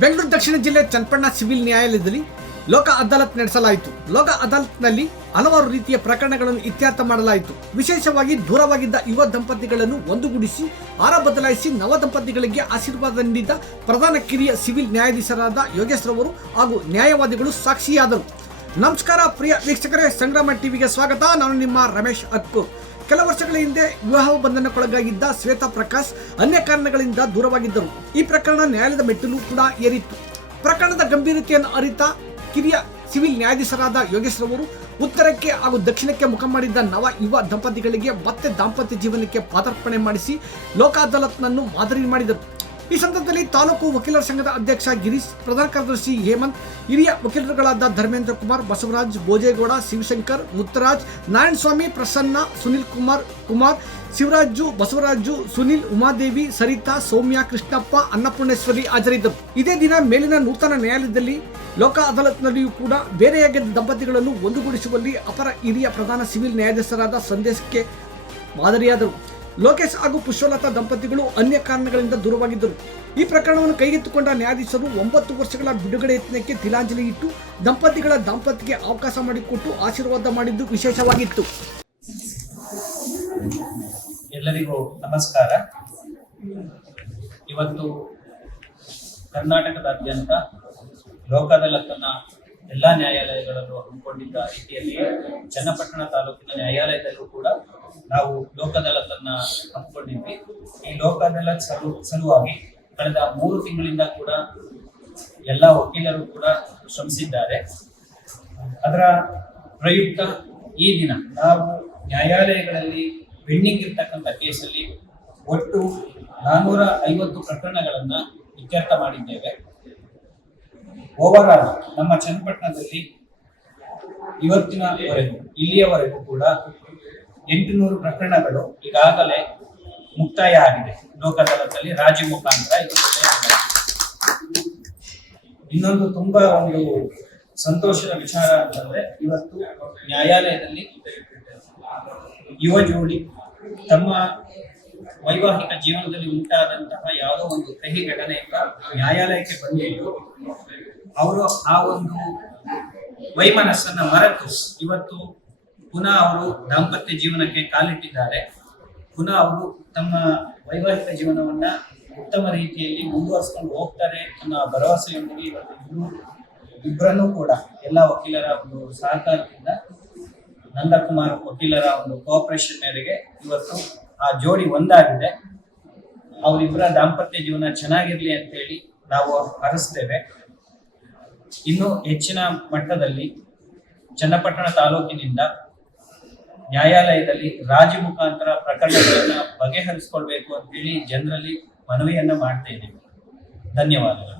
ಬೆಂಗಳೂರು ದಕ್ಷಿಣ ಜಿಲ್ಲೆ ಚನ್ನಪಟ್ಟಣ ಸಿವಿಲ್ ನ್ಯಾಯಾಲಯದಲ್ಲಿ ಲೋಕ ಅದಾಲತ್ ನಡೆಸಲಾಯಿತು. ಲೋಕ ಅದಾಲತ್ನಲ್ಲಿ ಹಲವಾರು ರೀತಿಯ ಪ್ರಕರಣಗಳನ್ನು ಇತ್ಯರ್ಥ ಮಾಡಲಾಯಿತು. ವಿಶೇಷವಾಗಿ ದೂರವಾಗಿದ್ದ ಯುವ ದಂಪತಿಗಳನ್ನು ಒಂದುಗೂಡಿಸಿ ಆರ ಬದಲಾಯಿಸಿ ನವ ದಂಪತಿಗಳಿಗೆ ಆಶೀರ್ವಾದ ನೀಡಿದ ಪ್ರಧಾನ ಕಿರಿಯ ಸಿವಿಲ್ ನ್ಯಾಯಾಧೀಶರಾದ ಯೋಗೇಶ್ ರವರು ಹಾಗೂ ನ್ಯಾಯವಾದಿಗಳು ಸಾಕ್ಷಿಯಾದರು. ನಮಸ್ಕಾರ ಪ್ರಿಯ ವೀಕ್ಷಕರೇ, ಸಂಗ್ರಾಮ ಟಿವಿಗೆ ಸ್ವಾಗತ. ನಾನು ನಿಮ್ಮ ರಮೇಶ್ ಅತ್ಕೂರ್. ಕೆಲ ವರ್ಷಗಳ ಹಿಂದೆ ವಿವಾಹ ಬಂಧನಕ್ಕೊಳಗಾಗಿದ್ದ ಶ್ವೇತಾ ಪ್ರಕಾಶ್ ಅನ್ಯ ಕಾರಣಗಳಿಂದ ದೂರವಾಗಿದ್ದರು. ಈ ಪ್ರಕರಣ ನ್ಯಾಯಾಲಯದ ಮೆಟ್ಟಿಲು ಕೂಡ ಏರಿತ್ತು. ಪ್ರಕರಣದ ಗಂಭೀರತೆಯನ್ನು ಅರಿತ ಕಿರಿಯ ಸಿವಿಲ್ ನ್ಯಾಯಾಧೀಶರಾದ ಯೋಗೇಶ್ ರವರು ಉತ್ತರಕ್ಕೆ ಹಾಗೂ ದಕ್ಷಿಣಕ್ಕೆ ಮುಖ ಮಾಡಿದ್ದ ನವ ಯುವ ದಂಪತಿಗಳಿಗೆ ಮತ್ತೆ ದಾಂಪತ್ಯ ಜೀವನಕ್ಕೆ ಪಾದಾರ್ಪಣೆ ಮಾಡಿಸಿ ಲೋಕ ಅದಾಲತ್ನನ್ನು ಮಾದರಿ ಮಾಡಿದರು. ಈ ಸಂದರ್ಭದಲ್ಲಿ ತಾಲೂಕು ವಕೀಲರ ಸಂಘದ ಅಧ್ಯಕ್ಷ ಗಿರೀಶ್, ಪ್ರಧಾನ ಕಾರ್ಯದರ್ಶಿ ಹೇಮಂತ್, ಹಿರಿಯ ವಕೀಲರುಗಳಾದ ಧರ್ಮೇಂದ್ರ ಕುಮಾರ್, ಬಸವರಾಜ್, ಭೋಜೇಗೌಡ, ಶಿವಶಂಕರ್, ಮುತ್ತರಾಜ್, ನಾರಾಯಣಸ್ವಾಮಿ, ಪ್ರಸನ್ನ, ಸುನಿಲ್ ಕುಮಾರ್, ಶಿವರಾಜು, ಬಸವರಾಜು, ಸುನಿಲ್, ಉಮಾದೇವಿ, ಸರಿತಾ, ಸೌಮ್ಯ, ಕೃಷ್ಣಪ್ಪ, ಅನ್ನಪೂರ್ಣೇಶ್ವರಿ ಹಾಜರಿದ್ದರು. ಇದೇ ದಿನ ಮೇಲಿನ ನೂತನ ನ್ಯಾಯಾಲಯದಲ್ಲಿ ಲೋಕ ಅದಾಲತ್ನಲ್ಲಿಯೂ ಕೂಡ ಬೇರೆಯಾಗಿದ್ದ ದಂಪತಿಗಳನ್ನು ಒಂದುಗೂಡಿಸುವಲ್ಲಿ ಅಪರ ಹಿರಿಯ ಪ್ರಧಾನ ಸಿವಿಲ್ ನ್ಯಾಯಾಧೀಶರಾದ ಸಂದೇಶಕ್ಕೆ ಮಾದರಿಯಾದರು. ಲೋಕೇಶ್ ಹಾಗೂ ಪುಷ್ಪಲತಾ ದಂಪತಿಗಳು ಅನ್ಯ ಕಾರಣಗಳಿಂದ ದೂರವಾಗಿದ್ದರು. ಈ ಪ್ರಕರಣವನ್ನು ಕೈಗೆತ್ತಿಕೊಂಡ ನ್ಯಾಯಾಧೀಶರು 9 ವರ್ಷಗಳ ಬಿಡುಗಡೆ ಯತ್ನಕ್ಕೆ ತಿಲಾಂಜಲಿ ಇಟ್ಟು ದಂಪತಿಗಳ ದಾಂಪತ್ಯಕ್ಕೆ ಅವಕಾಶ ಮಾಡಿಕೊಟ್ಟು ಆಶೀರ್ವಾದ ಮಾಡಿದ್ದು ವಿಶೇಷವಾಗಿತ್ತು. ಎಲ್ಲರಿಗೂ ನಮಸ್ಕಾರ. ಇವತ್ತು ಕರ್ನಾಟಕದಾದ್ಯಂತ ಲೋಕ ಅದಾಲತ್ನ ಎಲ್ಲ ನ್ಯಾಯಾಲಯಗಳಲ್ಲೂ ಹಮ್ಮಿಕೊಂಡಿದ್ದ ರೀತಿಯಲ್ಲಿ ಚನ್ನಪಟ್ಟಣ ತಾಲೂಕಿನ ನ್ಯಾಯಾಲಯದಲ್ಲೂ ಕೂಡ ನಾವು ಲೋಕ ಅದಾಲತ್ನ ಹಮ್ಮಿಕೊಂಡಿದ್ವಿ. ಈ ಲೋಕ ಅದಾಲತ್ ಸಲುವಾಗಿ ಕಳೆದ 3 ತಿಂಗಳಿಂದ ಕೂಡ ಎಲ್ಲ ವಕೀಲರು ಕೂಡ ಶ್ರಮಿಸಿದ್ದಾರೆ. ಅದರ ಪ್ರಯುಕ್ತ ಈ ದಿನ ನಾವು ನ್ಯಾಯಾಲಯಗಳಲ್ಲಿ ಪೆಂಡಿಂಗ್ ಇರ್ತಕ್ಕಂಥ ಕೇಸಲ್ಲಿ ಒಟ್ಟು 450 ಪ್ರಕರಣಗಳನ್ನು ಇತ್ಯರ್ಥ ಮಾಡಿದ್ದೇವೆ. ಓವರ್ ಆಲ್ ನಮ್ಮ ಚನ್ನಪಟ್ಟಣದಲ್ಲಿ ಇಲ್ಲಿಯವರೆಗೂ ಕೂಡ 800 ಪ್ರಕರಣಗಳು ಈಗಾಗಲೇ ಮುಕ್ತಾಯ ಆಗಿದೆ. ಲೋಕ ಅದಾಲತ್ನಲ್ಲಿ ರಾಜಿ ಮುಖಾಂತರ ಇನ್ನೊಂದು ತುಂಬಾ ಒಂದು ಸಂತೋಷದ ವಿಚಾರ ಅಂತಂದ್ರೆ, ಇವತ್ತು ನ್ಯಾಯಾಲಯದಲ್ಲಿ ಯುವ ಜೋಡಿ ತಮ್ಮ ವೈವಾಹಿಕ ಜೀವನದಲ್ಲಿ ಉಂಟಾದಂತಹ ಯಾವುದೋ ಒಂದು ಕಹಿ ಘಟನೆಯಿಂದ ನ್ಯಾಯಾಲಯಕ್ಕೆ ಬಂದಿದ್ದು ಅವರು ಆ ಒಂದು ವೈಮನಸ್ಸನ್ನ ಮರೆತು ಇವತ್ತು ಪುನಃ ಅವರು ದಾಂಪತ್ಯ ಜೀವನಕ್ಕೆ ಕಾಲಿಟ್ಟಿದ್ದಾರೆ. ಪುನಃ ಅವರು ತಮ್ಮ ವೈವಾಹಿಕ ಜೀವನವನ್ನ ಉತ್ತಮ ರೀತಿಯಲ್ಲಿ ಮುಂದುವರಿಸಿಕೊಂಡು ಹೋಗ್ತಾರೆ ಅನ್ನೋ ಭರವಸೆಯೊಂದಿಗೆ ಇವತ್ತು ಇಬ್ಬರನ್ನೂ ಕೂಡ ಎಲ್ಲ ವಕೀಲರ ಒಂದು ಸಹಕಾರದಿಂದ, ನಂದಕುಮಾರ್ ವಕೀಲರ ಒಂದು ಕೋಆಪರೇಷನ್ ಮೇರೆಗೆ ಇವತ್ತು ಆ ಜೋಡಿ ಒಂದಾಗಿದೆ. ಅವರಿಬ್ಬರ ದಾಂಪತ್ಯ ಜೀವನ ಚೆನ್ನಾಗಿರ್ಲಿ ಅಂತ ಹೇಳಿ ನಾವು ಹರಿಸ್ತೇವೆ. ಇನ್ನು ಹೆಚ್ಚಿನ ಮಟ್ಟದಲ್ಲಿ ಚನ್ನಪಟ್ಟಣ ತಾಲೂಕಿನಿಂದ ನ್ಯಾಯಾಲಯದಲ್ಲಿ ರಾಜಿ ಮುಖಾಂತರ ಪ್ರಕರಣಗಳನ್ನ ಬಗೆಹರಿಸಿಕೊಳ್ಬೇಕು ಅಂತ ಹೇಳಿ ಜನರಲ್ಲಿ ಮನವಿಯನ್ನ ಮಾಡ್ತಾ ಇದ್ದೀವಿ. ಧನ್ಯವಾದಗಳು.